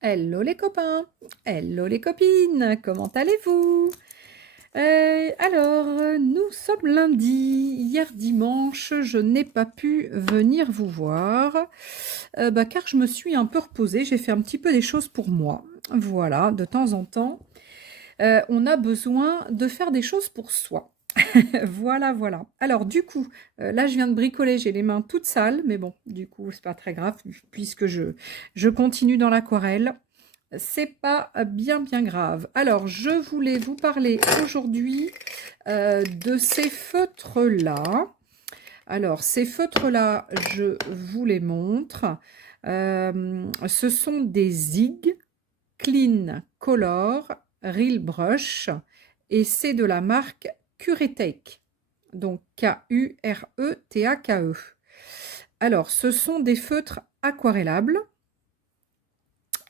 Hello les copains, hello les copines, comment allez-vous? Nous sommes lundi. Hier dimanche, je n'ai pas pu venir vous voir, car je me suis un peu reposée. J'ai fait un petit peu des choses pour moi. Voilà, de temps en temps, on a besoin de faire des choses pour soi. Voilà, voilà. Alors du coup, là je viens de bricoler, j'ai les mains toutes sales, mais bon, du coup, c'est pas très grave puisque je continue dans l'aquarelle. C'est pas bien bien grave. Alors, je voulais vous parler aujourd'hui de ces feutres-là. Alors, ces feutres-là, je vous les montre. Ce sont des Zig Clean Color Real Brush et c'est de la marque Curetake. Donc, K-U-R-E-T-A-K-E. Alors, ce sont des feutres aquarellables.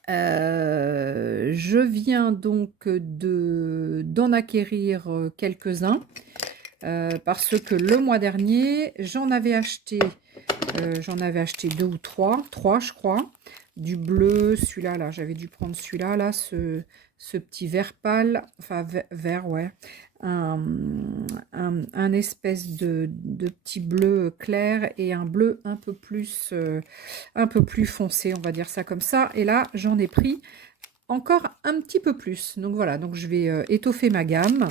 Je viens donc d'en acquérir quelques-uns parce que le mois dernier, j'en avais acheté deux ou trois je crois, du bleu, celui-là, là, j'avais dû prendre celui-là, là, ce petit vert pâle, enfin vert, ouais, un espèce de petit bleu clair et un bleu un peu plus foncé, on va dire ça comme ça. Et là, j'en ai pris encore un petit peu plus. Donc voilà, donc je vais étoffer ma gamme.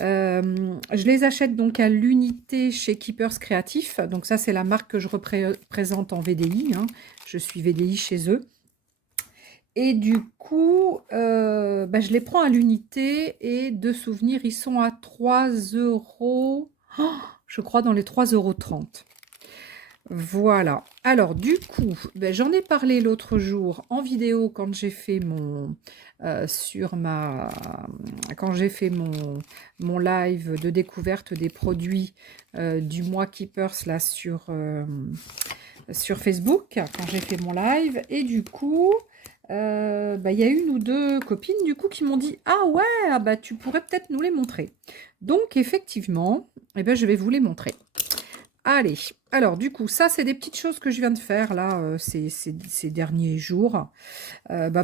Je les achète donc à l'unité chez Keepers Créatifs. Donc ça, c'est la marque que je représente en VDI, hein. Je suis VDI chez eux. Et du coup, je les prends à l'unité et de souvenir, ils sont à 3 euros, je crois dans les 3,30 €. Voilà. Alors du coup, j'en ai parlé l'autre jour en vidéo quand j'ai fait quand j'ai fait mon live de découverte des produits du mois Keepers là sur Facebook, quand j'ai fait mon live. Et du coup, il y a une ou deux copines du coup qui m'ont dit: ah ouais, ah bah, tu pourrais peut-être nous les montrer. Donc effectivement, je vais vous les montrer. Allez, alors du coup, ça c'est des petites choses que je viens de faire là ces derniers jours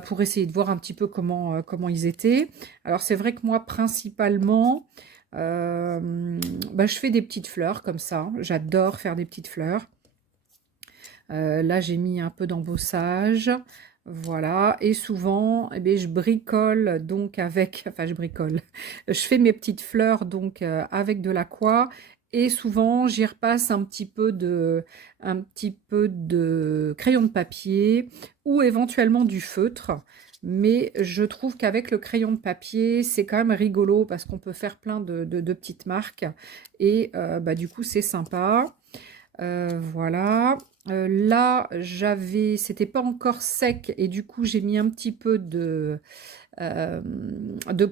pour essayer de voir un petit peu comment ils étaient. Alors c'est vrai que moi principalement, je fais des petites fleurs comme ça. J'adore faire des petites fleurs. Là j'ai mis un peu d'embossage. Voilà, et souvent, je bricole donc avec, enfin je bricole, je fais mes petites fleurs donc avec de l'aqua et souvent j'y repasse un petit peu de crayon de papier ou éventuellement du feutre. Mais je trouve qu'avec le crayon de papier, c'est quand même rigolo parce qu'on peut faire plein de petites marques et du coup c'est sympa. Voilà. Là, c'était pas encore sec et du coup, j'ai mis un petit peu de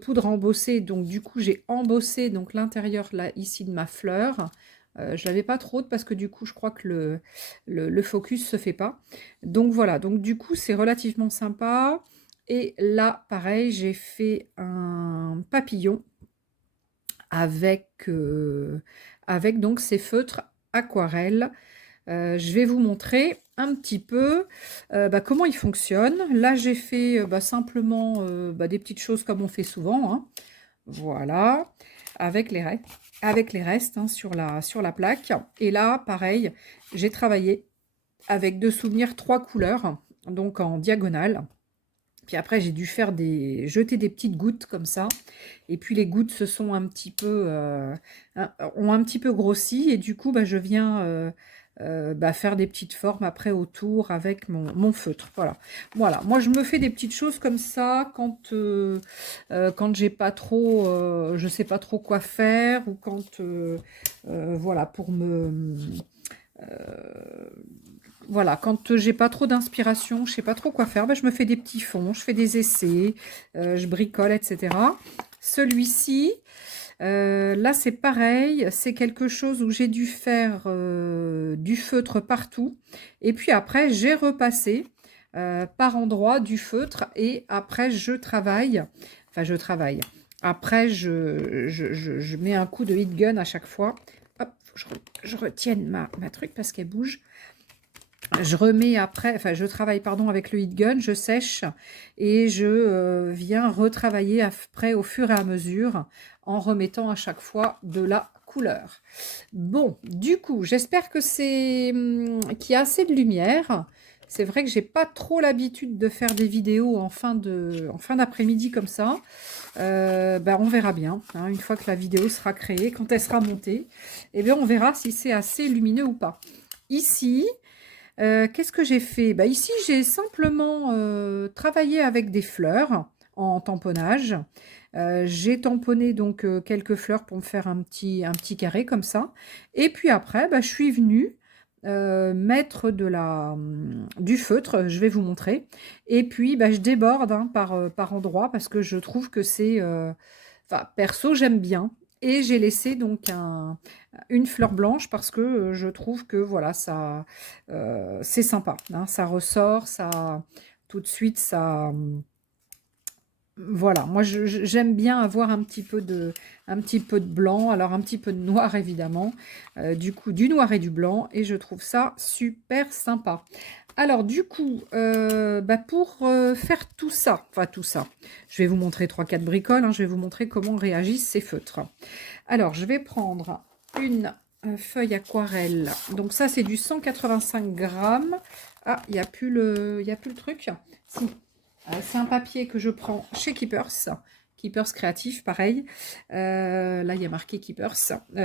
poudre embossée. Donc, du coup, j'ai embossé donc l'intérieur là ici de ma fleur. Je l'avais pas trop haute parce que du coup, je crois que le focus se fait pas. Donc voilà. Donc du coup, c'est relativement sympa. Et là, pareil, j'ai fait un papillon avec avec donc ces feutres aquarelles. Je vais vous montrer un petit peu comment il fonctionne. Là, j'ai fait simplement des petites choses comme on fait souvent, hein. Voilà, avec les restes hein, sur la plaque. Et là, pareil, j'ai travaillé avec de souvenirs 3 couleurs, donc en diagonale. Puis après, j'ai dû jeter des petites gouttes comme ça. Et puis les gouttes se sont ont un petit peu grossi. Et du coup, je viens faire des petites formes après autour avec mon feutre. Voilà. Voilà. Moi, je me fais des petites choses comme ça quand j'ai pas trop, je sais pas trop quoi faire ou voilà, voilà, quand j'ai pas trop d'inspiration, je sais pas trop quoi faire, je me fais des petits fonds, je fais des essais, je bricole, etc. Celui-ci, là c'est pareil, c'est quelque chose où j'ai dû faire du feutre partout. Et puis après, j'ai repassé par endroits du feutre et après je travaille. Enfin, je travaille. Après, je mets un coup de heat gun à chaque fois. Hop, faut que je retienne ma truc parce qu'elle bouge. Je remets après, enfin je travaille pardon avec le heat gun, je sèche et je viens retravailler après au fur et à mesure en remettant à chaque fois de la couleur. Bon, du coup, j'espère que qu'il y a assez de lumière. C'est vrai que j'ai pas trop l'habitude de faire des vidéos en fin d'après-midi comme ça. Ben, on verra bien, hein, une fois que la vidéo sera créée, quand elle sera montée, et bien on verra si c'est assez lumineux ou pas. Ici, qu'est-ce que j'ai fait? Bah, ici, j'ai simplement travaillé avec des fleurs en tamponnage. J'ai tamponné donc quelques fleurs pour me faire un petit carré comme ça. Et puis après, bah, je suis venue mettre du feutre, je vais vous montrer. Et puis, bah, je déborde hein, par endroits parce que je trouve que c'est... Enfin, perso, j'aime bien. Et j'ai laissé donc une fleur blanche parce que je trouve que voilà, ça, c'est sympa, hein, ça ressort, ça, tout de suite, ça, voilà. Moi, j'aime bien avoir un petit peu de blanc, alors un petit peu de noir évidemment, du coup du noir et du blanc, et je trouve ça super sympa. Alors du coup, bah, pour faire tout ça, enfin tout ça, je vais vous montrer 3-4 bricoles, hein, je vais vous montrer comment réagissent ces feutres. Alors, je vais prendre une feuille aquarelle. Donc ça, c'est du 185 grammes. Ah, il n'y a plus il y a plus le truc. Si. C'est un papier que je prends chez Keepers. Keepers Créatif, pareil. Là, il y a marqué Keepers.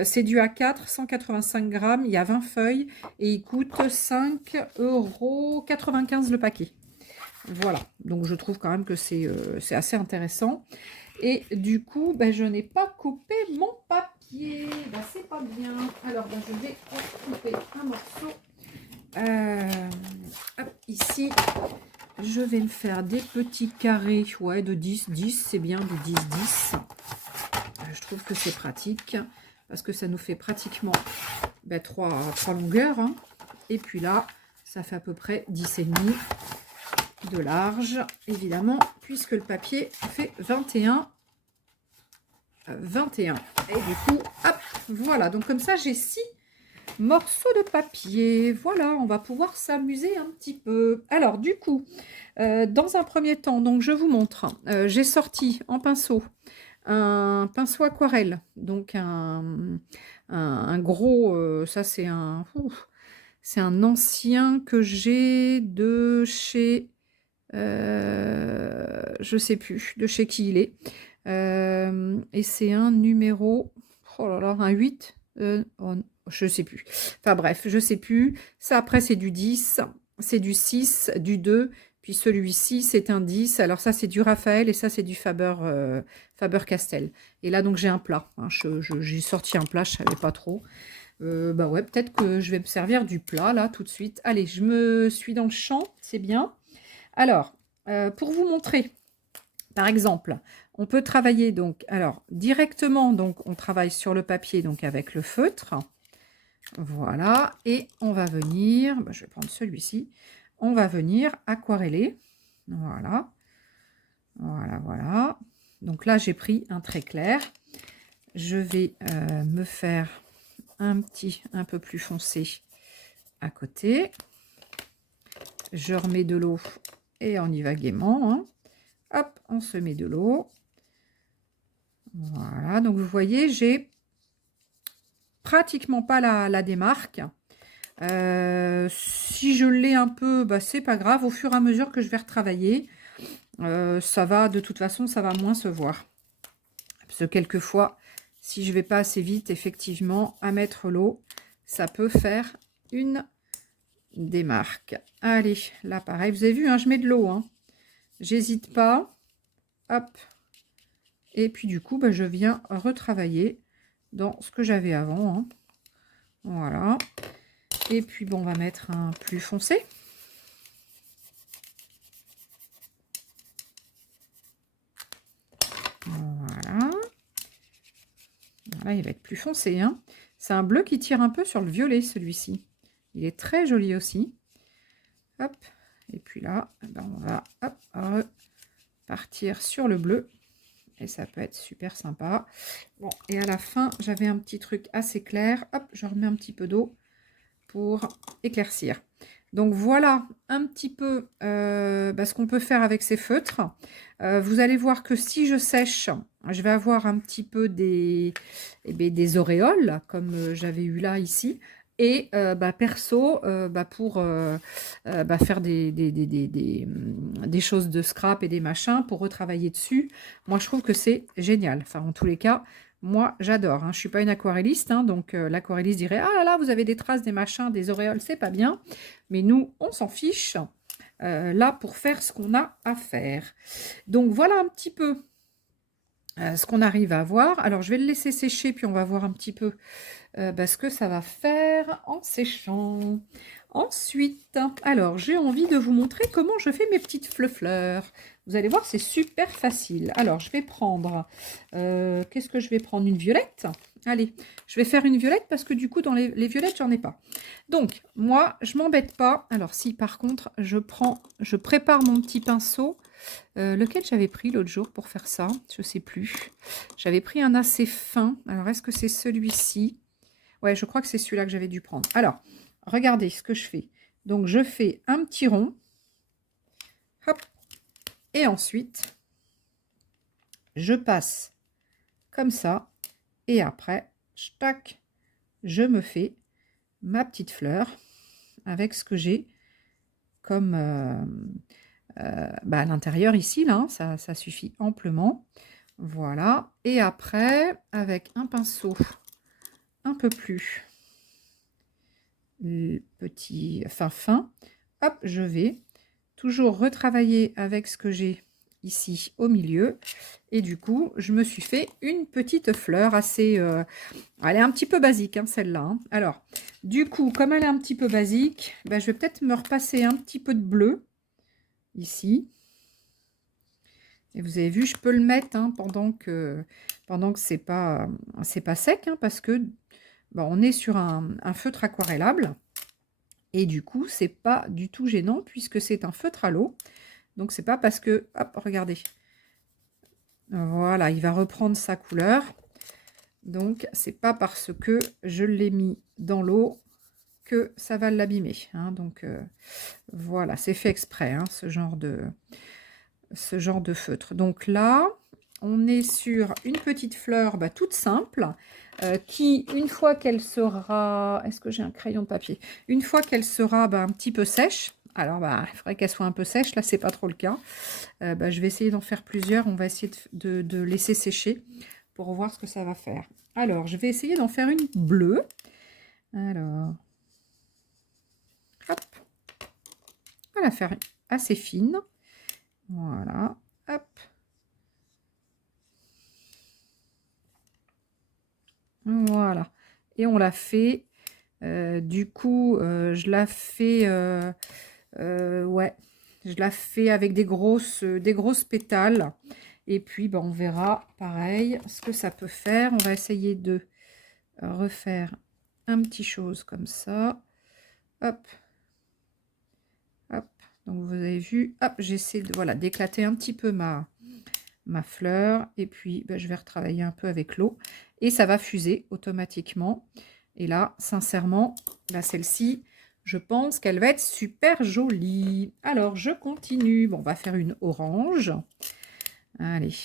C'est du A4, 185 grammes. Il y a 20 feuilles et il coûte 5,95 € le paquet. Voilà. Donc, je trouve quand même que c'est assez intéressant. Et du coup, ben, je n'ai pas coupé mon papier. Ben, c'est pas bien. Alors, ben, je vais en couper un morceau. Hop, ici, je vais me faire des petits carrés ouais, de 10-10. C'est bien de 10-10. Je trouve que c'est pratique parce que ça nous fait pratiquement ben, 3 longueurs. Hein. Et puis là, ça fait à peu près 10,5 de large, évidemment, puisque le papier fait 21. Et du coup, hop, voilà. Donc comme ça, j'ai 6 morceaux de papier. Voilà, on va pouvoir s'amuser un petit peu. Alors du coup, dans un premier temps, donc je vous montre. J'ai sorti en pinceau un pinceau aquarelle. Donc un gros, ça c'est c'est un ancien que j'ai de chez... je sais plus de chez qui il est. Et c'est un numéro, oh là là, un 8, oh, je sais plus. Enfin bref, je sais plus. Ça après c'est du 10, c'est du 6, du 2, puis celui-ci c'est un 10. Alors ça c'est du Raphaël et ça c'est du Faber-Castell. Et là donc j'ai un plat, hein. J'ai sorti un plat, je savais pas trop. Bah ouais, peut-être que je vais me servir du plat là tout de suite. Allez, je me suis dans le champ, c'est bien. Alors, pour vous montrer, par exemple, on peut travailler donc, alors directement, donc on travaille sur le papier donc avec le feutre. Voilà, et on va venir, bah, je vais prendre celui-ci, on va venir aquareller. Voilà, voilà, voilà. Donc là, j'ai pris un trait clair. Je vais me faire un peu plus foncé à côté. Je remets de l'eau et on y va gaiement. Hein. Hop, on se met de l'eau. Voilà, donc vous voyez, j'ai pratiquement pas la démarque. Si je l'ai un peu, bah, c'est pas grave. Au fur et à mesure que je vais retravailler, ça va, de toute façon, ça va moins se voir. Parce que quelquefois, si je vais pas assez vite, effectivement, à mettre l'eau, ça peut faire une démarque. Allez, là pareil, vous avez vu, hein, je mets de l'eau. Hein. J'hésite pas. Hop. Et puis du coup, bah, je viens retravailler dans ce que j'avais avant. Hein. Voilà. Et puis bon, on va mettre un plus foncé. Voilà. Voilà, il va être plus foncé. Hein. C'est un bleu qui tire un peu sur le violet, celui-ci. Il est très joli aussi. Hop. Et puis là, ben on va hop, partir sur le bleu. Et ça peut être super sympa. Bon, et à la fin, j'avais un petit truc assez clair. Hop, je remets un petit peu d'eau pour éclaircir. Donc voilà un petit peu ce qu'on peut faire avec ces feutres. Vous allez voir que si je sèche, je vais avoir un petit peu des auréoles, comme j'avais eu là ici. Et perso, pour faire des choses de scrap et des machins, pour retravailler dessus, moi je trouve que c'est génial. Enfin, en tous les cas, moi j'adore. Je ne suis pas une aquarelliste, donc l'aquarelliste dirait: ah là là, vous avez des traces, des machins, des auréoles, c'est pas bien. Mais nous, on s'en fiche, là, pour faire ce qu'on a à faire. Donc, voilà un petit peu ce qu'on arrive à voir. Alors, je vais le laisser sécher, puis on va voir un petit peu ce que ça va faire en séchant. Ensuite, alors, j'ai envie de vous montrer comment je fais mes petites fleurs. Vous allez voir, c'est super facile. Alors, je vais prendre... qu'est-ce que je vais prendre? Une violette. Allez, je vais faire une violette parce que du coup, dans les violettes, j'en ai pas. Donc, moi, je m'embête pas. Alors, si par contre, je prépare mon petit pinceau. Lequel j'avais pris l'autre jour pour faire ça? Je sais plus. J'avais pris un assez fin. Alors, est-ce que c'est celui-ci? Ouais, je crois que c'est celui-là que j'avais dû prendre. Alors, regardez ce que je fais. Donc, je fais un petit rond. Hop. Et ensuite, je passe comme ça. Et après, tac, je me fais ma petite fleur avec ce que j'ai comme à l'intérieur ici, là, ça suffit amplement. Voilà. Et après, avec un pinceau un peu plus petit, fin, hop, je vais toujours retravailler avec ce que j'ai ici au milieu. Et du coup, je me suis fait une petite fleur assez... elle est un petit peu basique, celle-là. Alors, du coup, comme elle est un petit peu basique, je vais peut-être me repasser un petit peu de bleu ici. Et vous avez vu, je peux le mettre pendant que c'est pas sec, parce que on est sur un feutre aquarellable. Et du coup, c'est pas du tout gênant puisque c'est un feutre à l'eau. Donc, c'est pas parce que... Hop, regardez. Voilà, il va reprendre sa couleur. Donc, c'est pas parce que je l'ai mis dans l'eau que ça va l'abîmer. Donc, voilà, c'est fait exprès, ce genre de feutre. Donc là, on est sur une petite fleur toute simple qui, une fois qu'elle sera... Est-ce que j'ai un crayon de papier? Une fois qu'elle sera un petit peu sèche, alors il faudrait qu'elle soit un peu sèche, là c'est pas trop le cas. Je vais essayer d'en faire plusieurs, on va essayer de laisser sécher pour voir ce que ça va faire. Alors, je vais essayer d'en faire une bleue. Alors, hop, on va la faire assez fine. Voilà, hop. Voilà. Et on la fait. Du coup, je la fais... ouais, je la fais avec des grosses pétales. Et puis, on verra, pareil, ce que ça peut faire. On va essayer de refaire un petit chose comme ça. Hop. Hop. Donc, vous avez vu, hop, j'essaie de, voilà, d'éclater un petit peu ma fleur. Et puis, je vais retravailler un peu avec l'eau. Et ça va fuser automatiquement. Et là, sincèrement, là, celle-ci, je pense qu'elle va être super jolie. Alors, je continue. Bon, on va faire une orange. Allez.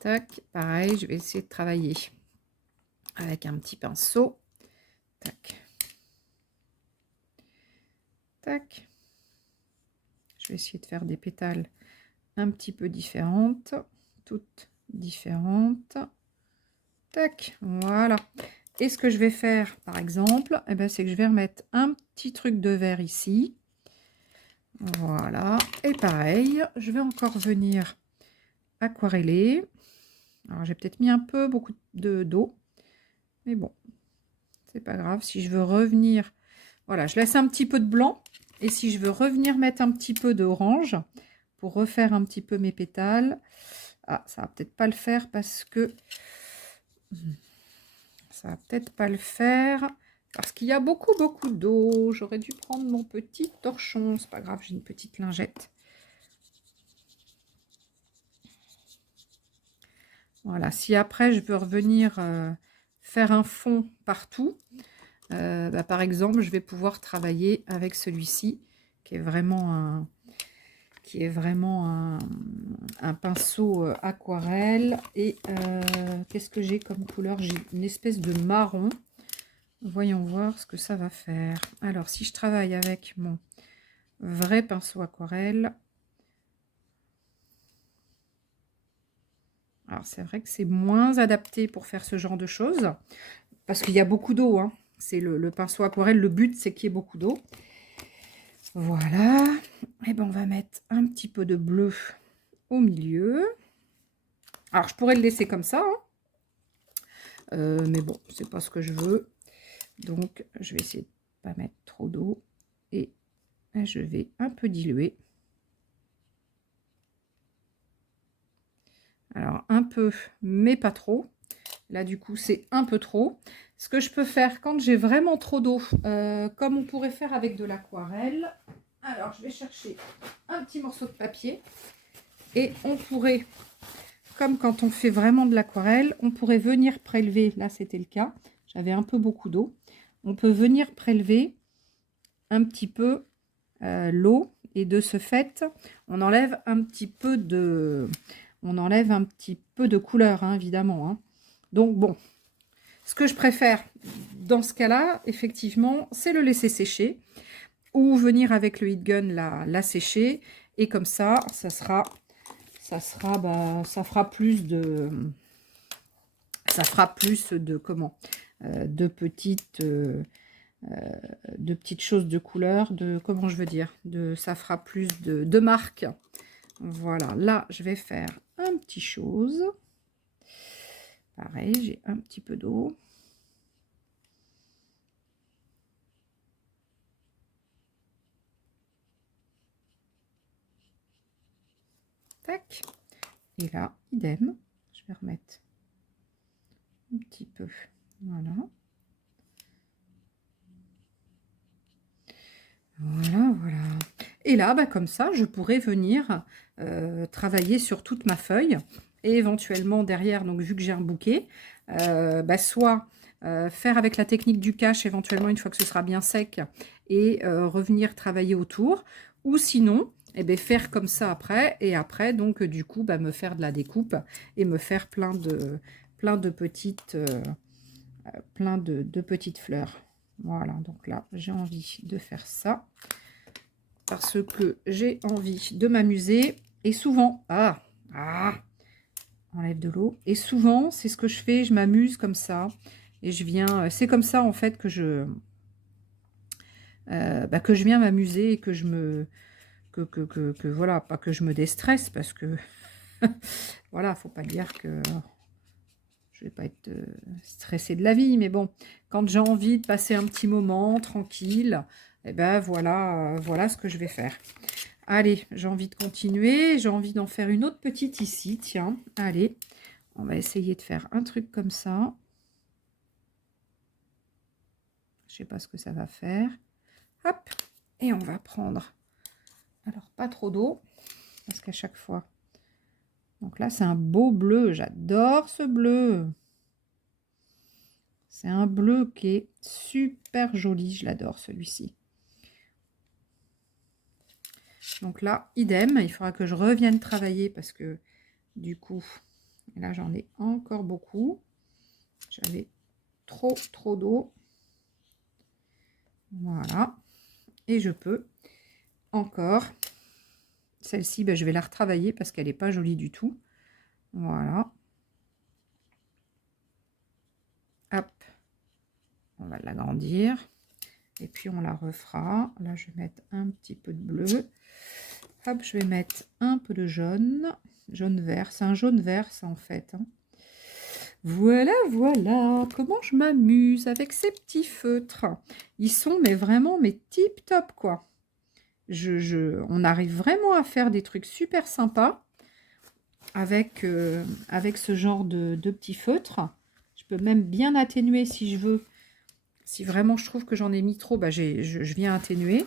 Tac, pareil, je vais essayer de travailler avec un petit pinceau. Tac. Tac. Je vais essayer de faire des pétales un petit peu différentes. Toutes différentes. Tac, voilà. Et ce que je vais faire, par exemple, c'est que je vais remettre un petit truc de vert ici. Voilà. Et pareil, je vais encore venir aquareller. Alors, j'ai peut-être mis un peu beaucoup d'eau. Mais bon, c'est pas grave. Si je veux revenir... Voilà, je laisse un petit peu de blanc. Et si je veux revenir mettre un petit peu d'orange pour refaire un petit peu mes pétales... Ah, ça va peut-être pas le faire parce que... Ça va peut-être pas le faire parce qu'il y a beaucoup d'eau. J'aurais dû prendre mon petit torchon. C'est pas grave, j'ai une petite lingette. Voilà, si après je veux revenir faire un fond partout, Par exemple, je vais pouvoir travailler avec celui-ci, qui est vraiment un pinceau aquarelle. Et qu'est-ce que j'ai comme couleur? J'ai une espèce de marron. Voyons voir ce que ça va faire. Alors, si je travaille avec mon vrai pinceau aquarelle, alors c'est vrai que c'est moins adapté pour faire ce genre de choses, parce qu'il y a beaucoup d'eau, hein. C'est le pinceau aquarelle, le but c'est qu'il y ait beaucoup d'eau. Voilà. Et ben on va mettre un petit peu de bleu au milieu. Alors je pourrais le laisser comme ça, hein. Mais bon, c'est pas ce que je veux. Donc je vais essayer de pas mettre trop d'eau et je vais un peu diluer. Alors un peu, mais pas trop. Là du coup c'est un peu trop. Ce que je peux faire quand j'ai vraiment trop d'eau, comme on pourrait faire avec de l'aquarelle. Alors je vais chercher un petit morceau de papier et on pourrait, comme quand on fait vraiment de l'aquarelle, on pourrait venir prélever, là c'était le cas, j'avais un peu beaucoup d'eau, on peut venir prélever un petit peu l'eau et de ce fait on enlève un petit peu de couleur, hein, évidemment, hein. Donc bon, ce que je préfère dans ce cas là effectivement c'est le laisser sécher ou venir avec le heat gun la sécher, et comme ça ça fera plus de comment de petites choses de couleur, comment je veux dire, ça fera plus de marques. Voilà, là je vais faire un petit chose pareil, j'ai un petit peu d'eau. Tac. Et là idem, je vais remettre un petit peu, voilà. Voilà, voilà. Et là, comme ça, je pourrais venir travailler sur toute ma feuille. Et éventuellement derrière, donc vu que j'ai un bouquet, soit faire avec la technique du cache, éventuellement une fois que ce sera bien sec, et revenir travailler autour. Ou sinon, faire comme ça après. Et après, donc du coup, me faire de la découpe et me faire plein de petites fleurs. Voilà, donc là, j'ai envie de faire ça parce que j'ai envie de m'amuser. Et souvent, enlève de l'eau. Et souvent, c'est ce que je fais, je m'amuse comme ça. Et je viens, c'est comme ça en fait que je viens m'amuser et que je me, voilà, pas que je me déstresse parce que voilà, faut pas dire que je vais pas être stressée de la vie, mais bon, quand j'ai envie de passer un petit moment tranquille, voilà, voilà ce que je vais faire. Allez, j'ai envie de continuer, j'ai envie d'en faire une autre petite ici, tiens, allez, on va essayer de faire un truc comme ça. Je sais pas ce que ça va faire. Hop, et on va prendre, alors pas trop d'eau, parce qu'à chaque fois, donc là c'est un beau bleu, j'adore ce bleu. C'est un bleu qui est super joli, je l'adore celui-ci. Donc là, idem, il faudra que je revienne travailler parce que du coup, là j'en ai encore beaucoup. J'avais trop d'eau. Voilà. Et je peux encore, celle-ci, je vais la retravailler parce qu'elle n'est pas jolie du tout. Voilà. Hop. On va l'agrandir. Et puis on la refera. Là, je vais mettre un petit peu de bleu. Hop, je vais mettre un peu de jaune. Jaune-vert. C'est un jaune-vert, ça, en fait. Hein. Voilà, voilà. Comment je m'amuse avec ces petits feutres. Ils sont, mais vraiment, mais tip-top, quoi. On arrive vraiment à faire des trucs super sympas avec, avec ce genre de petits feutres. Je peux même bien atténuer si je veux. Si vraiment je trouve que j'en ai mis trop, je viens atténuer.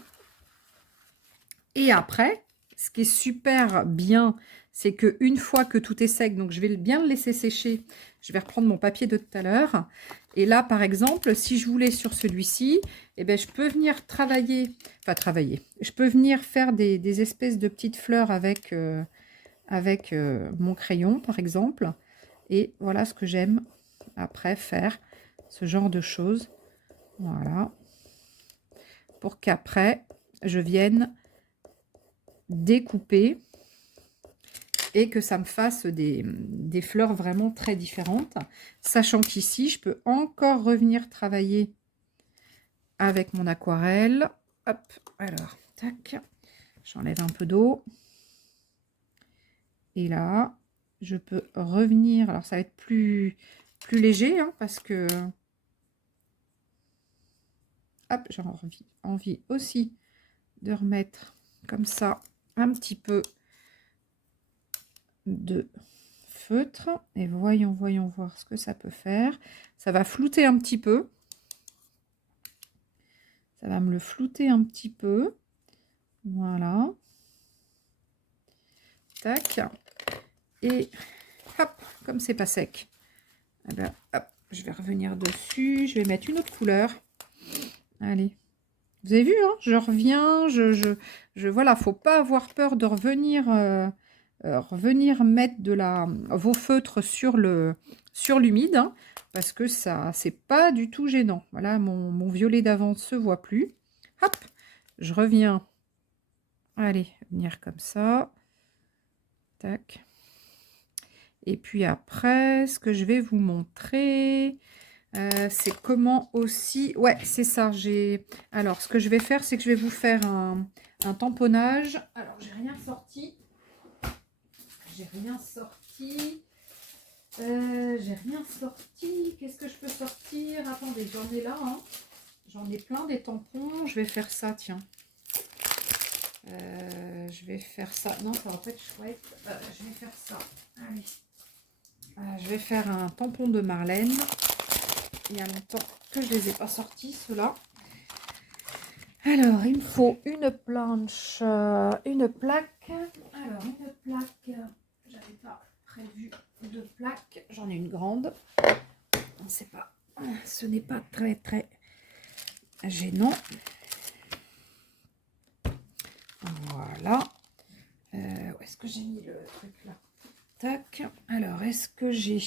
Et après, ce qui est super bien, c'est que une fois que tout est sec, donc je vais bien le laisser sécher, je vais reprendre mon papier de tout à l'heure. Et là, par exemple, si je voulais sur celui-ci, eh ben, je peux venir travailler, je peux venir faire des espèces de petites fleurs avec, mon crayon, par exemple. Et voilà ce que j'aime après faire, ce genre de choses. Voilà. Pour qu'après, je vienne découper et que ça me fasse des fleurs vraiment très différentes. Sachant qu'ici, je peux encore revenir travailler avec mon aquarelle. Hop, alors, tac, j'enlève un peu d'eau. Et là, je peux revenir. Alors, ça va être plus léger, hein, parce que... Hop, j'ai envie aussi de remettre comme ça un petit peu de feutre. Et voyons voir ce que ça peut faire. Ça va flouter un petit peu. Ça va me le flouter un petit peu. Voilà. Tac. Et hop, comme c'est pas sec, eh ben, hop, je vais revenir dessus. Je vais mettre une autre couleur. Allez. Vous avez vu, hein, je reviens, voilà, faut pas avoir peur de revenir, revenir mettre vos feutres sur l'humide, hein, parce que ça, c'est pas du tout gênant. Voilà, mon violet d'avant se voit plus. Hop, je reviens. Allez, venir comme ça. Tac. Et puis après, ce que je vais vous montrer, c'est comment aussi... Ouais, c'est ça. Alors, ce que je vais faire, c'est que je vais vous faire un tamponnage. Alors, j'ai rien sorti. J'ai rien sorti. Qu'est-ce que je peux sortir? Attendez, j'en ai là. Hein. J'en ai plein des tampons. Je vais faire ça, tiens. Je vais faire ça. Non, ça va pas être chouette. Je vais faire ça. Allez. Je vais faire un tampon de Marlène. Il y a longtemps que je ne les ai pas sortis, ceux-là. Alors, il me faut une planche, une plaque. Alors, une plaque, j'avais pas prévu de plaque. J'en ai une grande. On sait pas, ce n'est pas très gênant. Voilà. Où est-ce que j'ai mis le truc là? Tac. Alors, est-ce que j'ai...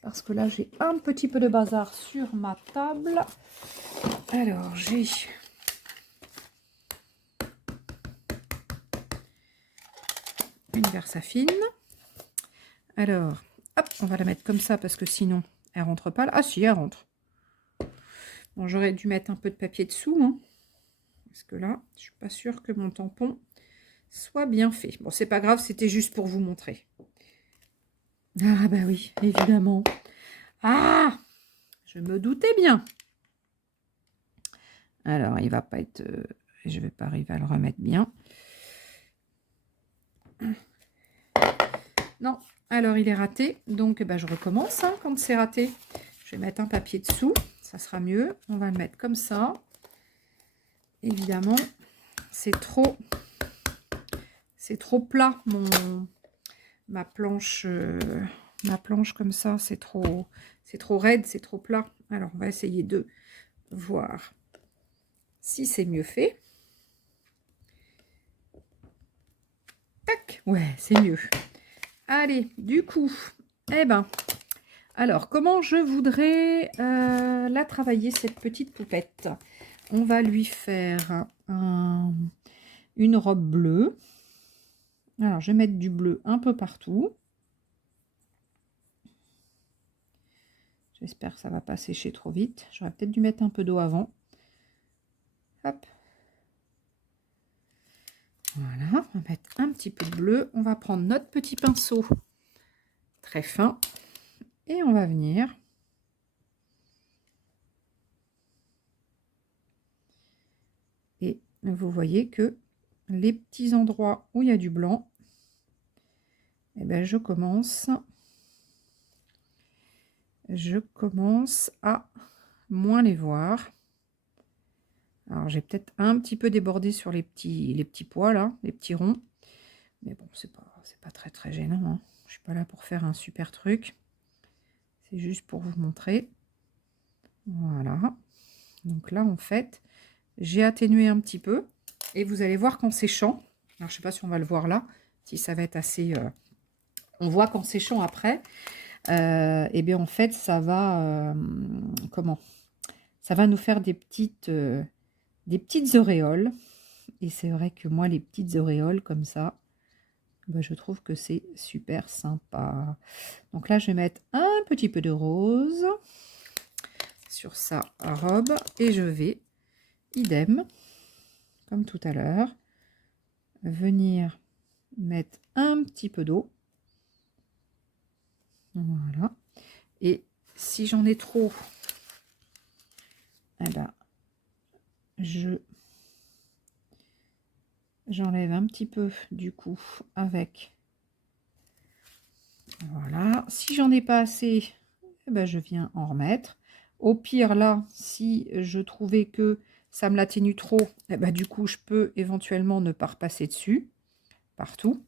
Parce que là, j'ai un petit peu de bazar sur ma table. Alors, j'ai... une Versafine. Alors, hop, on va la mettre comme ça parce que sinon, elle rentre pas là. Ah si, elle rentre. Bon, j'aurais dû mettre un peu de papier dessous. Hein, parce que là, je suis pas sûre que mon tampon soit bien fait. Bon, c'est pas grave, c'était juste pour vous montrer. Ah bah oui, évidemment. Ah, je me doutais bien. Alors, il va pas être... je vais pas arriver à le remettre bien. Non, alors il est raté. Donc, bah, je recommence hein, quand c'est raté. Je vais mettre un papier dessous. Ça sera mieux. On va le mettre comme ça. Évidemment, c'est trop plat, ma planche comme ça. C'est trop raide, c'est trop plat. Alors, on va essayer de voir si c'est mieux fait. Tac, ouais, c'est mieux. Allez, du coup, eh ben, alors, comment je voudrais la travailler, cette petite poupette? On va lui faire une robe bleue. Alors, je vais mettre du bleu un peu partout. J'espère que ça ne va pas sécher trop vite. J'aurais peut-être dû mettre un peu d'eau avant. Hop. Voilà, on va mettre un petit peu de bleu. On va prendre notre petit pinceau très fin. Et on va venir et vous voyez que les petits endroits où il y a du blanc, eh ben, je commence à moins les voir. Alors j'ai peut-être un petit peu débordé sur les petits pois là, les petits ronds, mais bon, c'est pas c'est pas très très gênant, hein. Je suis pas là pour faire un super truc. C'est juste pour vous montrer. Voilà. Donc là, en fait, j'ai atténué un petit peu. Et vous allez voir qu'en séchant, alors je sais pas si on va le voir là, si ça va être assez... on voit qu'en séchant après, et bien en fait, ça va... comment? Ça va nous faire des petites auréoles. Et c'est vrai que moi, les petites auréoles comme ça, ben, je trouve que c'est super sympa. Donc là, je vais mettre un petit peu de rose sur sa robe. Et je vais, idem, comme tout à l'heure, venir mettre un petit peu d'eau. Voilà. Et si j'en ai trop, eh ben, j'enlève un petit peu du coup avec. Voilà. Si j'en ai pas assez, eh ben, je viens en remettre. Au pire, là, si je trouvais que ça me l'atténue trop, eh ben, du coup, je peux éventuellement ne pas repasser dessus, partout.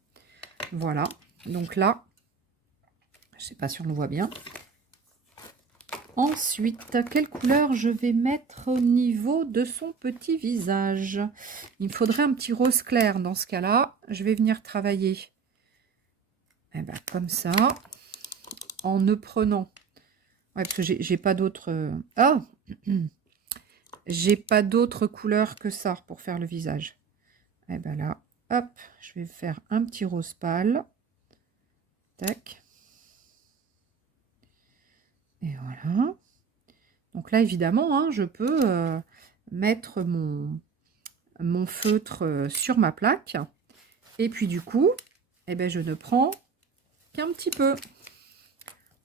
Voilà. Donc là, je sais pas si on le voit bien. Ensuite, quelle couleur je vais mettre au niveau de son petit visage? Il me faudrait un petit rose clair dans ce cas-là. Je vais venir travailler comme ça, en ne prenant... Ouais, parce que j'ai pas d'autres... Ah j'ai pas d'autres couleurs que ça pour faire le visage. Et ben là, hop, je vais faire un petit rose pâle. Tac. Et voilà. Donc là, évidemment, hein, je peux mettre mon feutre sur ma plaque. Et puis du coup, eh ben, je ne prends qu'un petit peu.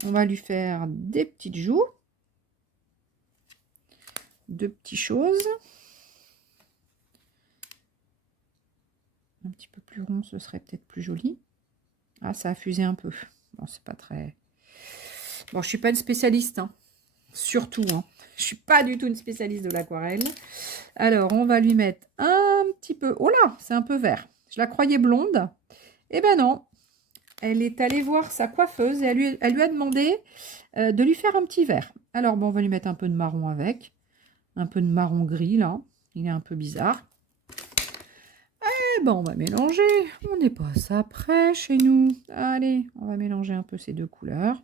On va lui faire des petites joues. Deux petites choses. Un petit peu plus rond, ce serait peut-être plus joli. Ah, ça a fusé un peu. Bon, c'est pas très... Bon, je suis pas une spécialiste, hein. Surtout, hein. Je suis pas du tout une spécialiste de l'aquarelle. Alors, on va lui mettre un petit peu... Oh là, c'est un peu vert. Je la croyais blonde. Eh ben non. Elle est allée voir sa coiffeuse et elle lui a demandé de lui faire un petit vert. Alors, bon, on va lui mettre un peu de marron avec. Un peu de marron gris, là. Il est un peu bizarre. Eh ben, on va mélanger. On n'est pas ça près chez nous. Allez, on va mélanger un peu ces deux couleurs.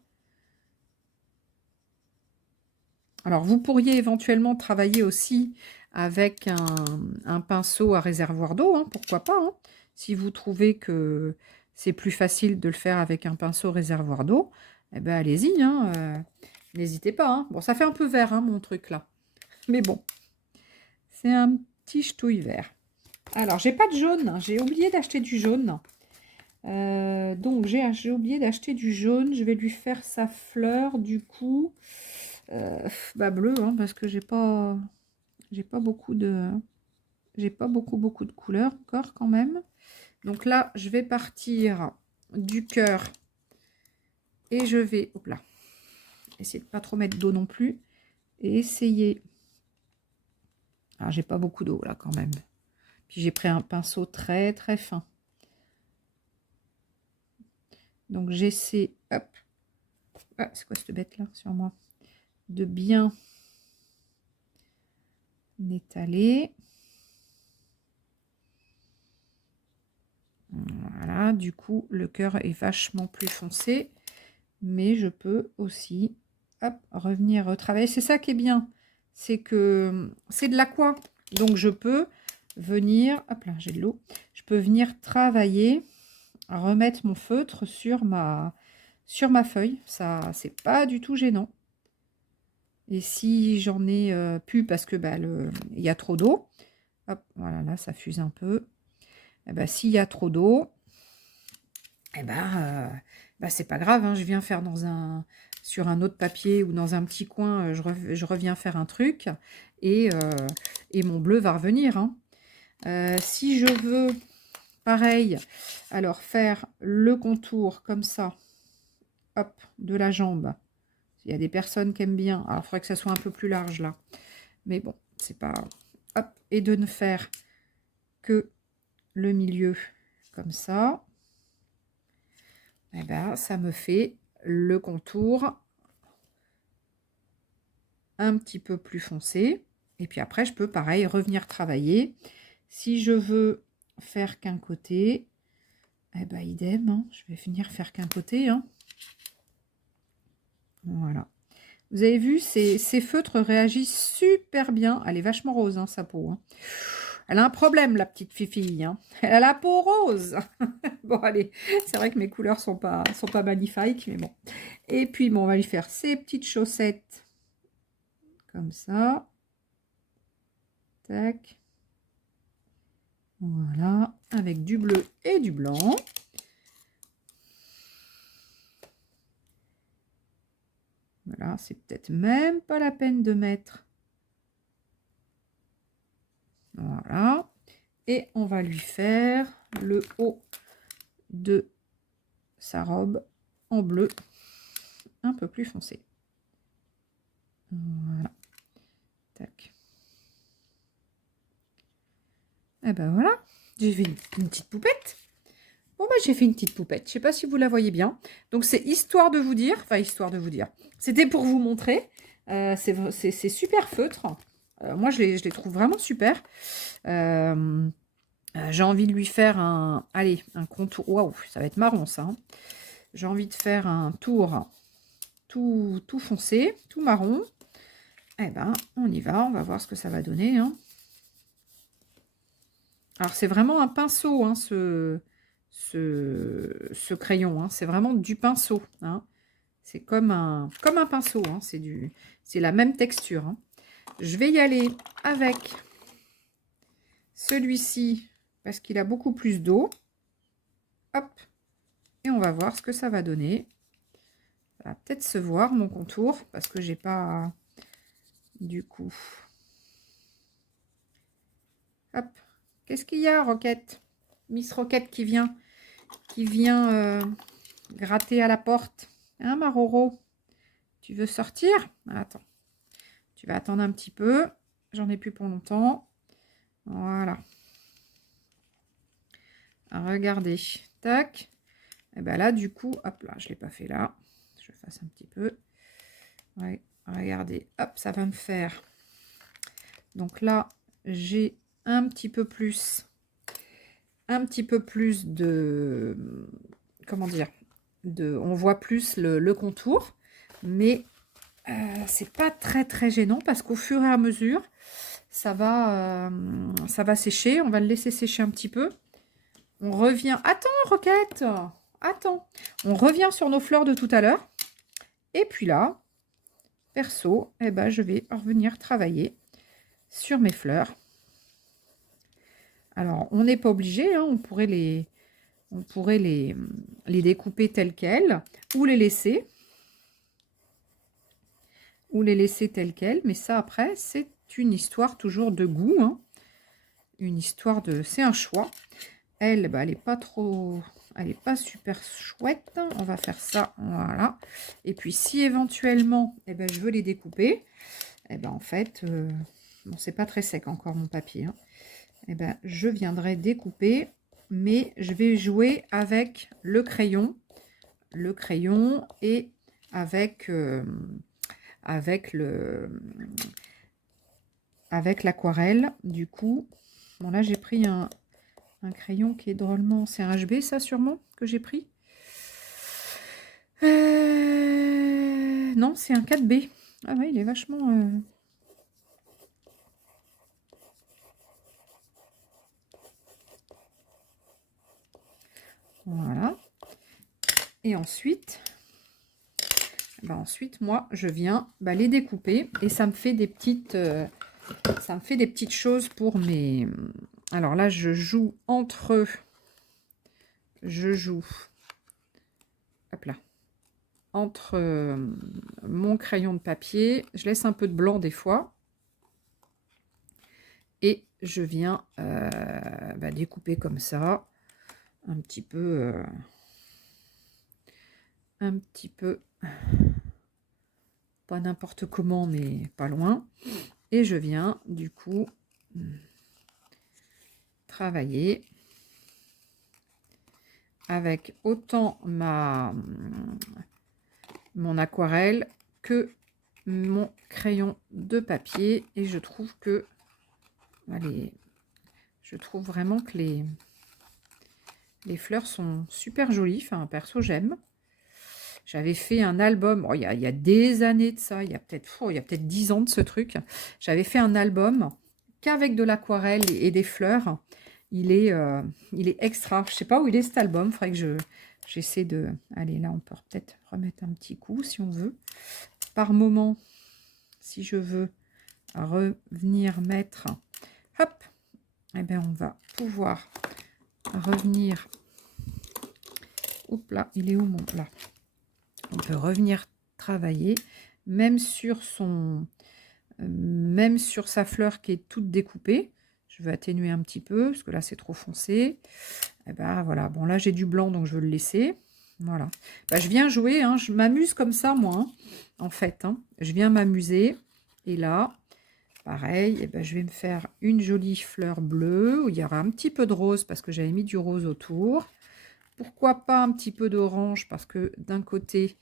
Alors, vous pourriez éventuellement travailler aussi avec un pinceau à réservoir d'eau, hein, pourquoi pas, hein. Si vous trouvez que c'est plus facile de le faire avec un pinceau réservoir d'eau, eh ben allez-y, hein, n'hésitez pas, hein. Bon, ça fait un peu vert, hein, mon truc là. Mais bon, c'est un petit ch'touille vert. Alors, j'ai pas de jaune, hein, j'ai oublié d'acheter du jaune. Donc, j'ai oublié d'acheter du jaune. Je vais lui faire sa fleur, du coup... bleu, hein, parce que j'ai pas beaucoup de beaucoup de couleurs encore quand même. Donc là, je vais partir du cœur et je vais, hop là, essayer de pas trop mettre d'eau non plus et essayer. Alors j'ai pas beaucoup d'eau là quand même. Puis j'ai pris un pinceau très très fin. Donc j'essaie, hop, ah, c'est quoi cette bête là sur moi, de bien étaler. Voilà, du coup, le cœur est vachement plus foncé, mais je peux aussi hop, revenir retravailler. C'est ça qui est bien, c'est que c'est de l'aqua, donc je peux venir, hop là, j'ai de l'eau, je peux venir travailler, remettre mon feutre sur ma feuille. Ça, c'est pas du tout gênant. Et si j'en ai plus parce que il y a trop d'eau, hop, voilà, là, ça fuse un peu. Et ben, s'il y a trop d'eau, eh ben, c'est pas grave, hein, je viens faire sur un autre papier ou dans un petit coin, je reviens faire un truc et mon bleu va revenir, hein. Si je veux, pareil, alors faire le contour comme ça, hop, de la jambe. Il y a des personnes qui aiment bien, alors il faudrait que ça soit un peu plus large là, mais bon, c'est pas... Hop, et de ne faire que le milieu comme ça. eh ben, ça me fait le contour un petit peu plus foncé. Et puis après, je peux pareil revenir travailler. Si je veux faire qu'un côté, eh ben idem, hein, je vais venir faire qu'un côté. Hein. Voilà. Vous avez vu, ces feutres réagissent super bien. Elle est vachement rose, hein, sa peau. Hein. Elle a un problème, la petite fifille. Hein. Elle a la peau rose. Bon, allez, c'est vrai que mes couleurs sont pas magnifiques, mais bon. Et puis, bon, on va lui faire ses petites chaussettes. Comme ça. Tac. Voilà. Avec du bleu et du blanc. Voilà, c'est peut-être même pas la peine de mettre. Voilà. Et on va lui faire le haut de sa robe en bleu un peu plus foncé. Voilà. Tac. Et ben voilà, j'ai fait une petite poupette. Bon, bah, j'ai fait une petite poupette. Je sais pas si vous la voyez bien. Donc, c'est histoire de vous dire. Enfin, histoire de vous dire. C'était pour vous montrer. C'est super feutre. Moi, je les trouve vraiment super. J'ai envie de lui faire un... Allez, un contour. Waouh, ça va être marron, ça. Hein. J'ai envie de faire un tour tout foncé, tout marron. Eh ben, on y va. On va voir ce que ça va donner. Hein. Alors, c'est vraiment un pinceau, hein, ce crayon. Hein. C'est vraiment du pinceau. Hein. C'est comme un pinceau. Hein. C'est la même texture. Hein. Je vais y aller avec celui-ci parce qu'il a beaucoup plus d'eau. Hop. Et on va voir ce que ça va donner. Ça va peut-être se voir mon contour parce que j'ai pas du coup. Hop. Qu'est-ce qu'il y a, Roquette? Miss Roquette qui vient gratter à la porte. Hein, Maroro? Tu veux sortir? Attends. Tu vas attendre un petit peu. J'en ai plus pour longtemps. Voilà. Regardez. Tac. Et bien là, du coup, hop là, je ne l'ai pas fait là. Je fasse un petit peu. Ouais, regardez. Hop, ça va me faire. Donc là, j'ai un petit peu plus de... Comment dire? On voit plus le contour. Mais c'est pas très gênant parce qu'au fur et à mesure, ça va sécher. On va le laisser sécher un petit peu. On revient... Attends, Roquette! Attends. On revient sur nos fleurs de tout à l'heure. Et puis là, perso, eh ben, je vais revenir travailler sur mes fleurs. Alors, on n'est pas obligé. Hein, on pourrait les découper telles quelles ou les laisser. Telles quelles. Mais ça, après, c'est une histoire toujours de goût. Hein. Une histoire de... C'est un choix. Elle, bah, elle n'est pas trop... Elle n'est pas super chouette. On va faire ça. Voilà. Et puis, si éventuellement, eh ben, je veux les découper, eh ben, en fait, bon, c'est pas très sec encore mon papier. Hein. Eh ben, je viendrai découper, mais je vais jouer avec le crayon et avec l'aquarelle. Du coup, bon là, j'ai pris un crayon qui est drôlement... C'est un HB, ça, sûrement, que j'ai pris. Non, c'est un 4B. Ah ouais, il est vachement... Voilà. Et ensuite, moi, je viens les découper. Et ça me fait des petites... choses pour mes... Alors là, je joue entre... Hop là. Entre mon crayon de papier. Je laisse un peu de blanc des fois. Et je viens découper comme ça. Un petit peu... pas n'importe comment, mais pas loin. Et je viens, du coup, travailler avec autant mon aquarelle que mon crayon de papier. Et je trouve que je trouve vraiment que les fleurs sont super jolies. Enfin, perso, j'aime. J'avais fait un album, il y a des années de ça, il y a peut-être 10 ans de ce truc. J'avais fait un album qu'avec de l'aquarelle et des fleurs. Il est extra. Je ne sais pas où il est cet album. Il faudrait que j'essaie de... Allez, là, on peut peut-être remettre un petit coup si on veut. Par moment, si je veux revenir mettre... Hop, eh bien, on va pouvoir revenir... Oups là, il est où mon... Là. On peut revenir travailler, même sur sa fleur qui est toute découpée. Je vais atténuer un petit peu, parce que là, c'est trop foncé. Et ben voilà, bon, là, j'ai du blanc, donc je veux le laisser. Voilà. Ben, je viens jouer, hein, je m'amuse comme ça, moi, hein, en fait. Hein. Je viens m'amuser. Et là, pareil, et ben, je vais me faire une jolie fleur bleue, où il y aura un petit peu de rose, parce que j'avais mis du rose autour. Pourquoi pas un petit peu d'orange, parce que d'un côté,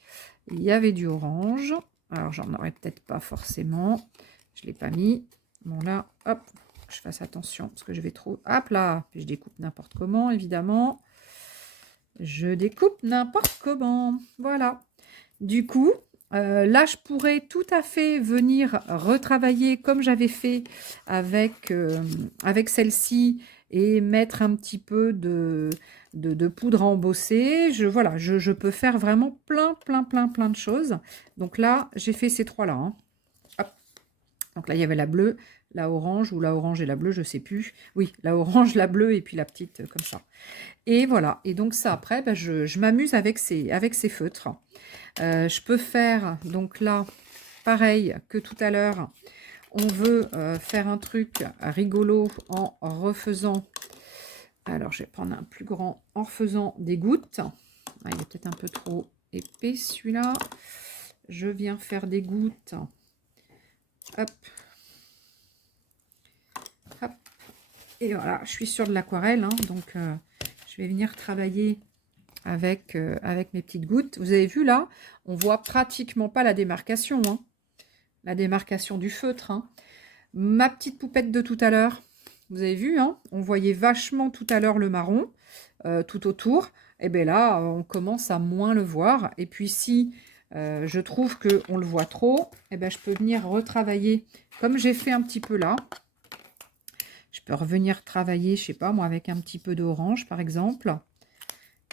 il y avait du orange. Alors, j'en aurais peut-être pas forcément. Je ne l'ai pas mis. Bon, là, hop, je fasse attention, parce que je vais trop... Hop là, je découpe n'importe comment, évidemment. Je découpe n'importe comment. Voilà. Du coup, là, je pourrais tout à fait venir retravailler comme j'avais fait avec celle-ci et mettre un petit peu de poudre à embosser. Voilà, je peux faire vraiment plein de choses. Donc là, j'ai fait ces trois-là. Hein. Hop. Donc là, il y avait la bleue, la orange, ou la orange et la bleue, je ne sais plus. Oui, la orange, la bleue et puis la petite comme ça. Et voilà. Et donc ça, après, ben, je m'amuse avec ces feutres. Je peux faire, donc là, pareil que tout à l'heure, on veut faire un truc rigolo en refaisant... Alors, je vais prendre un plus grand en refaisant des gouttes. Ah, il est peut-être un peu trop épais, celui-là. Je viens faire des gouttes. Hop. Hop. Et voilà, je suis sur de l'aquarelle, hein, donc je vais venir travailler avec mes petites gouttes. Vous avez vu, là, on voit pratiquement pas la démarcation. Hein. La démarcation du feutre. Hein. Ma petite poupette de tout à l'heure, vous avez vu, hein, on voyait vachement tout à l'heure le marron tout autour. Et bien là, on commence à moins le voir. Et puis si je trouve qu'on le voit trop, et ben je peux venir retravailler comme j'ai fait un petit peu là. Je peux revenir travailler, je sais pas moi, avec un petit peu d'orange par exemple.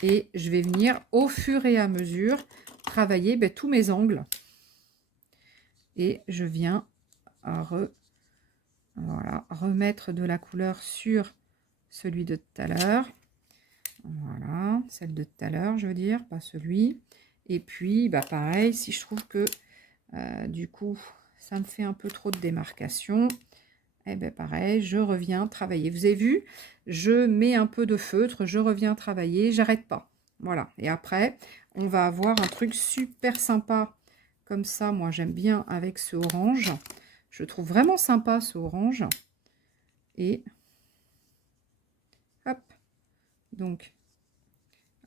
Et je vais venir au fur et à mesure travailler tous mes angles. Et je viens remettre de la couleur sur celui de tout à l'heure. Voilà, celle de tout à l'heure, je veux dire, pas celui. Et puis, pareil, si je trouve que du coup, ça me fait un peu trop de démarcation, et bien pareil, je reviens travailler. Vous avez vu, je mets un peu de feutre, je reviens travailler, j'arrête pas. Voilà, et après, on va avoir un truc super sympa. Comme ça, moi, j'aime bien avec ce orange. Je trouve vraiment sympa ce orange. Et hop. Donc,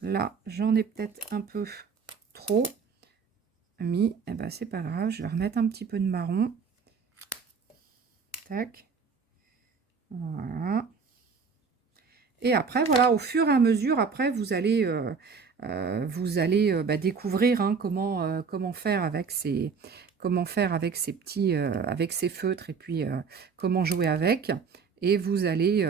là, j'en ai peut-être un peu trop mis. Eh ben, c'est pas grave. Je vais remettre un petit peu de marron. Tac. Voilà. Et après, voilà, au fur et à mesure, après, vous allez découvrir hein, comment faire avec ces petits, avec ces feutres et puis comment jouer avec. Et vous allez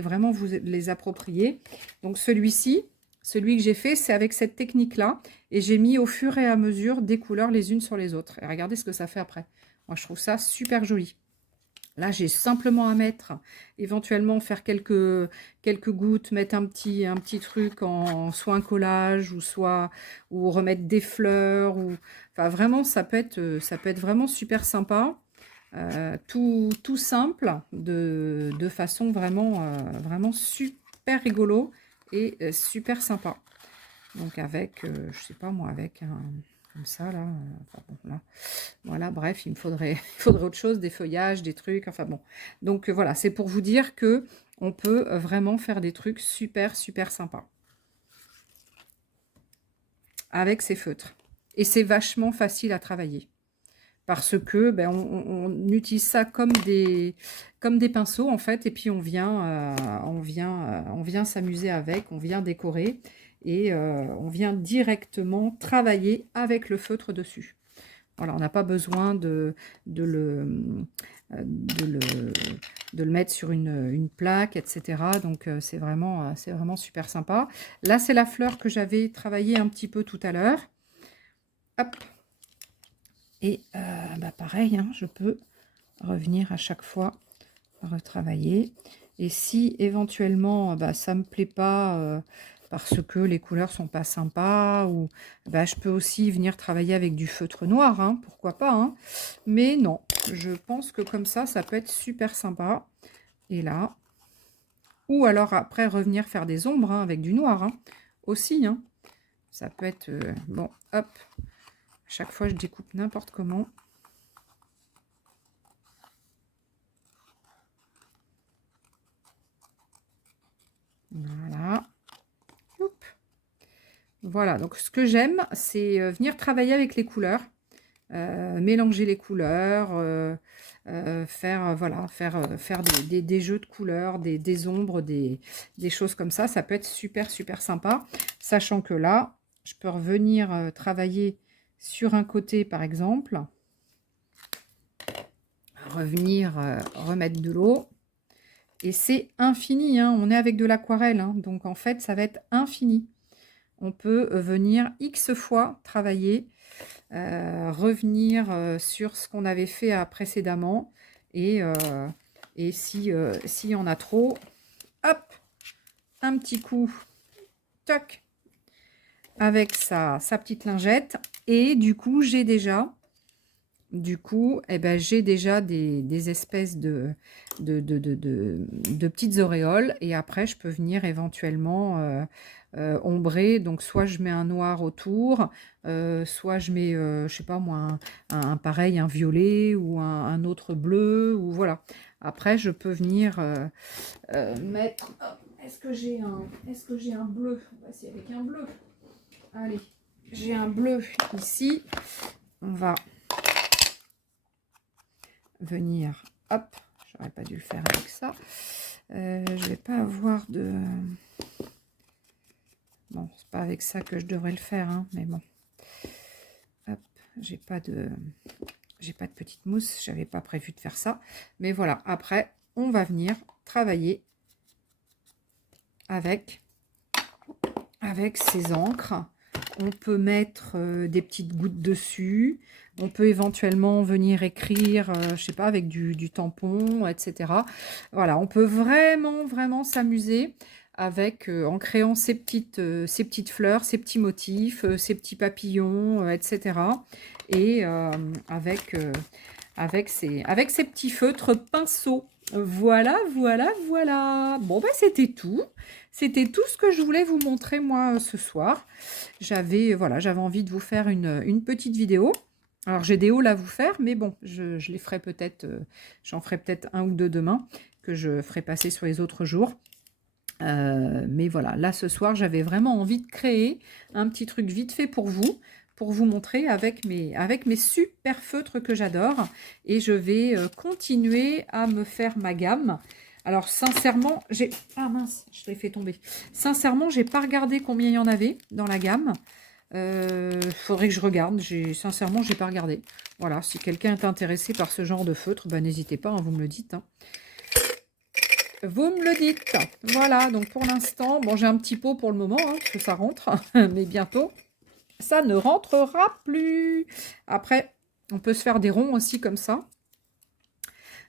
vraiment vous les approprier. Donc celui-ci, celui que j'ai fait, c'est avec cette technique-là. Et j'ai mis au fur et à mesure des couleurs les unes sur les autres. Et regardez ce que ça fait après. Moi, je trouve ça super joli. Là, j'ai simplement à mettre, éventuellement faire quelques gouttes, mettre un petit truc en soit un collage ou remettre des fleurs. Enfin, vraiment, ça peut être vraiment super sympa. Tout simple, de façon vraiment super rigolo et super sympa. Donc avec, je sais pas moi, avec un... Comme ça, là, enfin bon, là, voilà, bref, il faudrait autre chose, des feuillages, des trucs, enfin bon. Donc voilà, c'est pour vous dire que on peut vraiment faire des trucs super sympas. avec ces feutres. Et c'est vachement facile à travailler. Parce que ben, on utilise ça comme des pinceaux en fait, et puis on vient s'amuser avec, on vient décorer, et on vient directement travailler avec le feutre dessus. Voilà, on n'a pas besoin de le mettre sur une plaque, etc. Donc c'est vraiment super sympa. Là, c'est la fleur que j'avais travaillée un petit peu tout à l'heure. Hop. Et bah pareil, hein, je peux revenir à chaque fois retravailler. Et si éventuellement bah, ça me plaît pas parce que les couleurs sont pas sympas, ou bah, je peux aussi venir travailler avec du feutre noir, hein, pourquoi pas, hein. Mais non, je pense que comme ça peut être super sympa. Et là, ou alors après revenir faire des ombres hein, avec du noir hein, aussi, hein. Ça peut être bon, hop, chaque fois je découpe n'importe comment. Voilà. Oup. Voilà, donc ce que j'aime, c'est venir travailler avec les couleurs, mélanger les couleurs, faire, voilà, faire des jeux de couleurs, des ombres, des choses comme ça. Ça peut être super, super sympa. Sachant que là, je peux revenir travailler sur un côté, par exemple. Revenir remettre de l'eau. Et c'est infini, hein. On est avec de l'aquarelle, hein. Donc en fait, ça va être infini. On peut venir X fois travailler, revenir sur ce qu'on avait fait précédemment. Et s'il y en a trop, hop, un petit coup, toc, avec sa petite lingette. Et du coup, j'ai déjà... eh ben, j'ai déjà des espèces de petites auréoles. Et après, je peux venir éventuellement ombrer. Donc, soit je mets un noir autour, soit je mets, je sais pas moi, pareil, un violet ou un autre bleu. Ou voilà. Après, je peux venir mettre... Est-ce que j'ai un bleu? On va essayer avec un bleu. Allez, j'ai un bleu ici. On va... venir, hop, j'aurais pas dû le faire avec ça. Je vais pas avoir de... Bon, c'est pas avec ça que je devrais le faire, hein, mais bon. Hop, j'ai pas de petite mousse, j'avais pas prévu de faire ça. Mais voilà, après, on va venir travailler avec ces encres. On peut mettre des petites gouttes dessus. On peut éventuellement venir écrire, je sais pas, avec du tampon, etc. Voilà, on peut vraiment, vraiment s'amuser avec, en créant ces petites fleurs, ces petits motifs, ces petits papillons, etc. Et avec ces petits feutres pinceaux. Voilà, voilà, voilà. Bon, bah, c'était tout. C'était tout ce que je voulais vous montrer, moi, ce soir. J'avais envie de vous faire une petite vidéo. Alors, j'ai des hauls à vous faire, mais bon, je les ferai peut-être, j'en ferai peut-être un ou deux demain, que je ferai passer sur les autres jours. Mais voilà, là, ce soir, j'avais vraiment envie de créer un petit truc vite fait pour vous montrer avec mes super feutres que j'adore. Et je vais continuer à me faire ma gamme. Alors, sincèrement, j'ai... Ah mince, je l'ai fait tomber. Sincèrement, j'ai pas regardé combien il y en avait dans la gamme. Faudrait que je regarde. Sincèrement, j'ai pas regardé. Voilà, si quelqu'un est intéressé par ce genre de feutre, bah, n'hésitez pas, hein, vous me le dites. Hein. Vous me le dites. Voilà, donc pour l'instant, bon, j'ai un petit pot pour le moment, hein, parce que ça rentre, mais bientôt, ça ne rentrera plus. Après, on peut se faire des ronds aussi comme ça.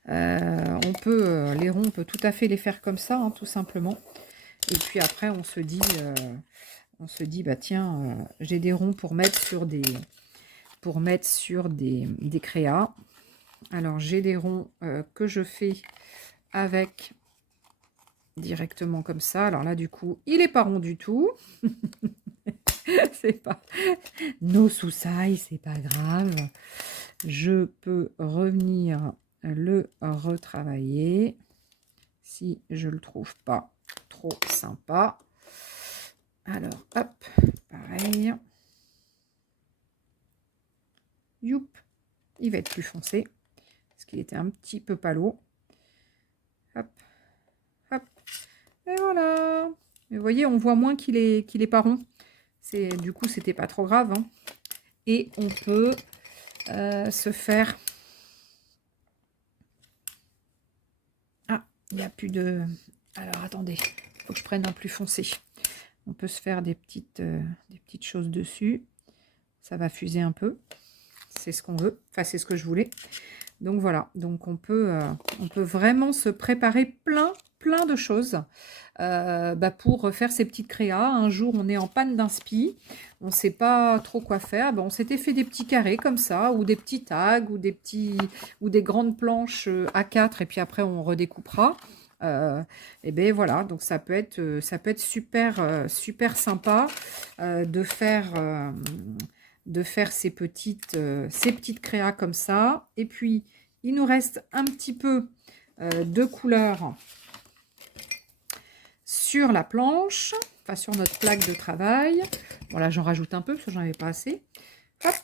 Les ronds, on peut tout à fait les faire comme ça, hein, tout simplement. Et puis après, on se dit, bah tiens, j'ai des ronds pour mettre sur des créas. Alors, j'ai des ronds que je fais avec directement comme ça. Alors là, du coup, il n'est pas rond du tout. C'est pas nos sous-sailles, c'est pas grave. Je peux revenir le retravailler si je le trouve pas trop sympa. Alors, hop, pareil. youp, il va être plus foncé, parce qu'il était un petit peu palo. Hop, hop, et voilà. Et vous voyez, on voit moins qu'il est pas rond. Du coup, c'était pas trop grave. Hein. Et on peut se faire... Ah, il n'y a plus de... Alors, attendez, il faut que je prenne un plus foncé. On peut se faire des petites choses dessus. Ça va fuser un peu. C'est ce qu'on veut. Enfin, c'est ce que je voulais. Donc, voilà. Donc, on peut vraiment se préparer plein de choses pour faire ces petites créas. Un jour, on est en panne d'inspi. On ne sait pas trop quoi faire. On s'était fait des petits carrés comme ça, ou des petits tags, ou des grandes planches A4, et puis après, on redécoupera. Et bien voilà, donc ça peut être super sympa de faire ces petites créas comme ça. Et puis il nous reste un petit peu de couleur sur la planche, enfin sur notre plaque de travail. Bon là j'en rajoute un peu parce que j'en avais pas assez. Hop,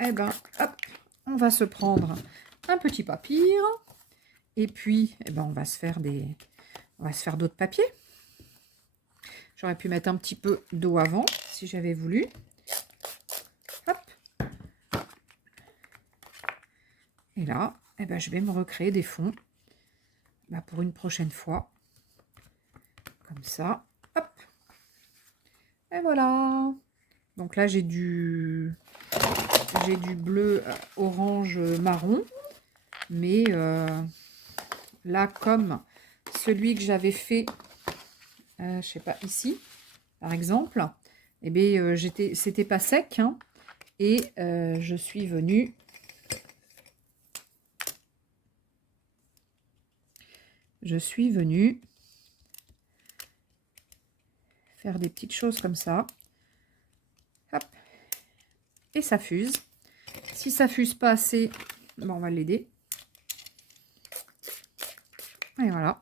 et ben hop, on va se prendre un petit papier. Et puis, on va se faire d'autres papiers. J'aurais pu mettre un petit peu d'eau avant, si j'avais voulu. Hop. Et là, je vais me recréer des fonds pour une prochaine fois. Comme ça. Hop. Et voilà. Donc là, j'ai du bleu, orange, marron. Mais... là, comme celui que j'avais fait, je sais pas, ici, par exemple, c'était pas sec, hein, et je suis venue faire des petites choses comme ça. Hop, et ça fuse. Si ça fuse pas assez, on va l'aider. Et voilà.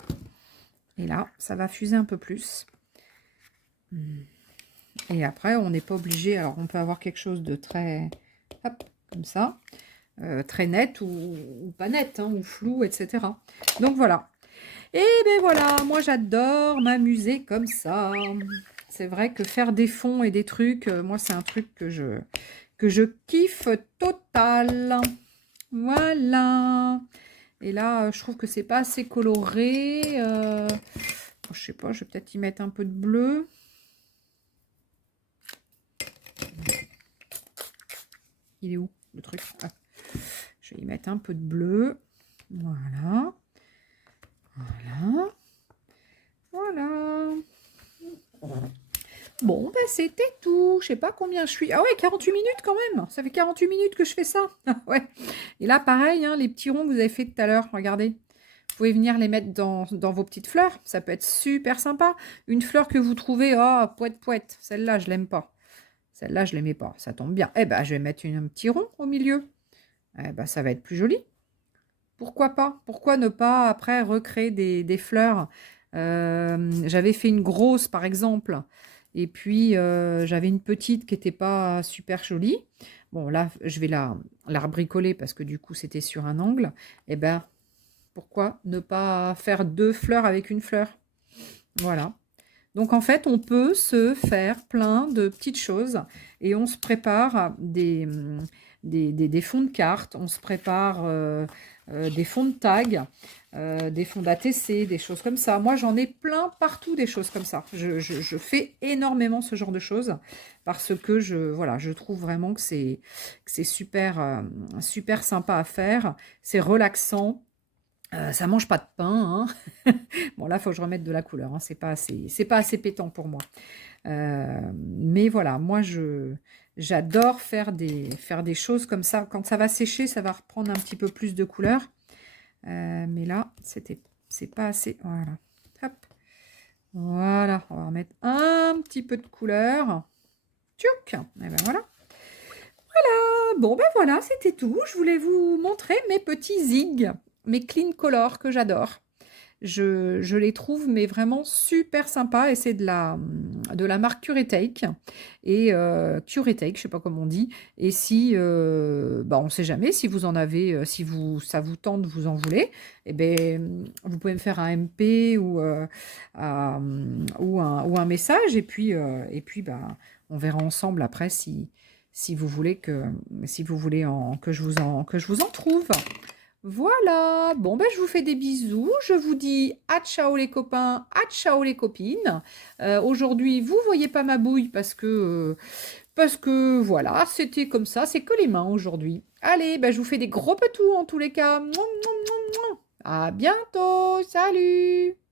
Et là, ça va fuser un peu plus. Et après, on n'est pas obligé. Alors, on peut avoir quelque chose de très... Hop, comme ça. Très net ou pas net, hein, ou flou, etc. Donc, voilà. Et ben voilà, moi, j'adore m'amuser comme ça. C'est vrai que faire des fonds et des trucs, moi, c'est un truc que je kiffe total. Voilà. Et là, je trouve que c'est pas assez coloré. Je sais pas, je vais peut-être y mettre un peu de bleu. Il est où, le truc? Ah. Je vais y mettre un peu de bleu. Voilà. Voilà. Voilà. Bon, c'était tout. Je sais pas combien je suis. Ah ouais, 48 minutes quand même. Ça fait 48 minutes que je fais ça. Ouais. Et là, pareil, hein, les petits ronds que vous avez fait tout à l'heure, regardez. Vous pouvez venir les mettre dans vos petites fleurs. Ça peut être super sympa. Une fleur que vous trouvez, oh, poète. Celle-là, je l'aime pas. Celle-là, je l'aimais pas. Ça tombe bien. Eh ben, je vais mettre un petit rond au milieu. Eh ben, ça va être plus joli. Pourquoi pas? Pourquoi ne pas, après, recréer des fleurs? J'avais fait une grosse, par exemple. Et puis, j'avais une petite qui n'était pas super jolie. Bon, là, je vais la rebricoler parce que du coup, c'était sur un angle. Eh ben, pourquoi ne pas faire deux fleurs avec une fleur? Voilà. Donc, en fait, on peut se faire plein de petites choses et on se prépare des fonds de cartes, on se prépare des fonds de tag, des fonds d'ATC, des choses comme ça. Moi, j'en ai plein partout des choses comme ça. Je fais énormément ce genre de choses parce que je trouve vraiment que c'est super sympa à faire. C'est relaxant. Ça mange pas de pain, hein. Bon là, il faut que je remette de la couleur, hein. C'est pas assez pétant pour moi. Mais voilà, moi j'adore faire des choses comme ça. Quand ça va sécher, ça va reprendre un petit peu plus de couleur. Mais là, c'est pas assez. Voilà. Hop. Voilà, on va remettre un petit peu de couleur. Tchouk. Et ben voilà. Voilà, bon ben voilà, c'était tout. Je voulais vous montrer mes petits zigs, mes clean color que j'adore. Je les trouve mais vraiment super sympas et c'est de la marque Curetake et Curetake, je sais pas comment on dit. Et si, bah, on sait jamais si vous en avez, si vous, ça vous tente, vous en voulez, eh ben, vous pouvez me faire un MP ou un message et puis bah, on verra ensemble après si vous voulez si vous voulez que je vous en trouve. Voilà, bon ben je vous fais des bisous, je vous dis à ciao les copains, à ciao les copines. Aujourd'hui vous voyez pas ma bouille parce que voilà, c'était comme ça, c'est que les mains aujourd'hui. Allez, ben je vous fais des gros petous en tous les cas. Mouah, mouah, mouah, mouah. À bientôt, salut!